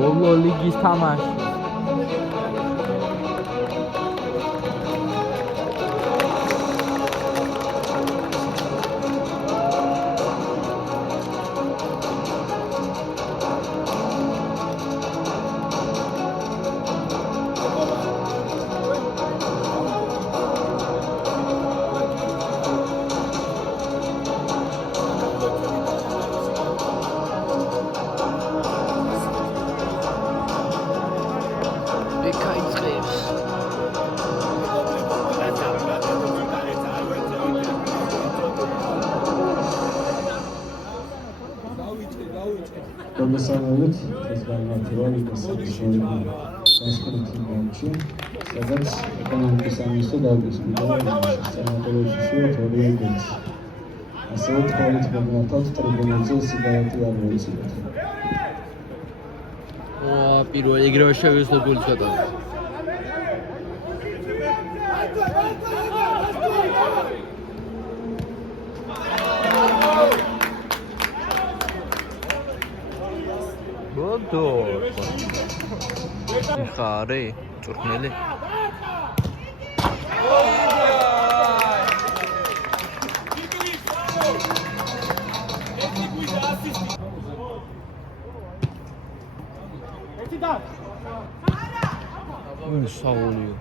ბოლო ლიგის თამაში. Domesanovic is by Matheron Masculinity match, სადაც ეკონომიკის სამინისტრო დაუპირისპირდა სანატორიაში თორიეგებს. ასევე თხოვით მოგმართავთ ტრიბუნებზე სიგარეტი არ მოიცილოთ. პირველი ეგრევე შევისწავლეთ გოლის გადაღება. Bodo. Ხარე, წურქმელი. საულიო.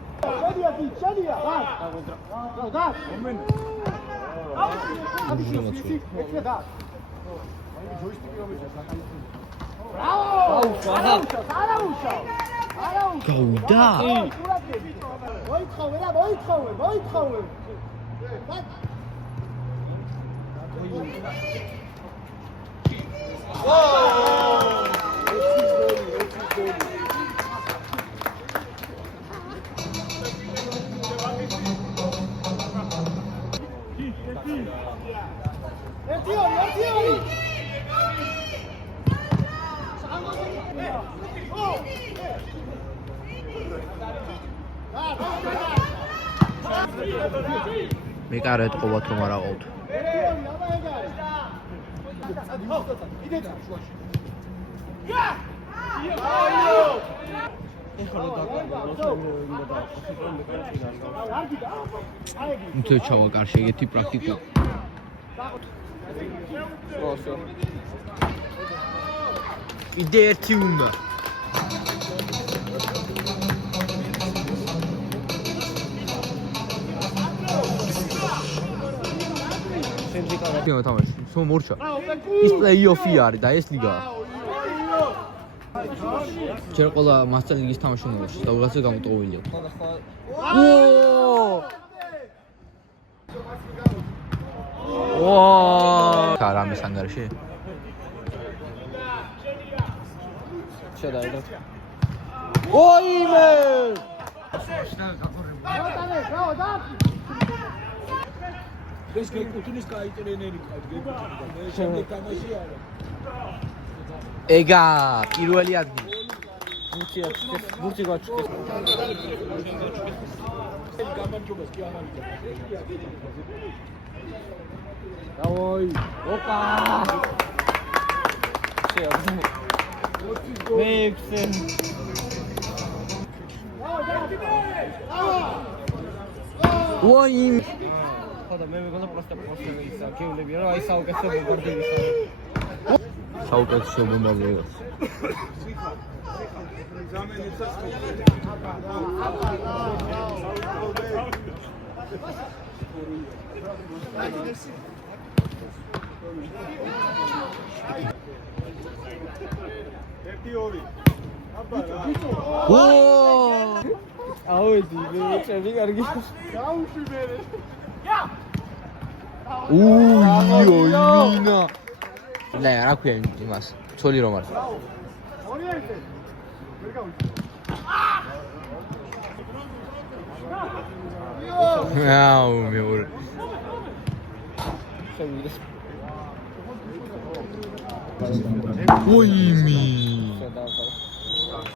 გაუდა. მე კარ ეთყობათ რომ არ აყავთ. მთელ ჩავა კარში ეგეთი პრაქტიკა. იდე ერთი უნდა. Prima თამაში, სულ მორჩა. ის პლეი-ოფი არის და ეს ლიგაა. ჯერ ყველა მასტერ ლიგის თამაში უნდა და უღაცა გამოტოვილია. კარამის ანგარიში. შედაიდო. ოიმე! ეს გეკუთვნის კაი ტრენერი ყავს გეკუთვნის შემდეგ თამაში არა ეგა პირველი ადგილი ბურთი გაჩქეს გამარჯვებას კი ამალია დავოი ოპა მექსენ ოიმ ხოდა მე მეგონა პროსტა ისა გეულები რა აი საუკეთესო ბომბარდირი საუკეთესო ბომბარდირი ერთი ორი აუდი მე ჩემი კარგი გაუში მე იოინა და რა ქვია იმას ცოლი რომ არის აუ მეორე ოიმი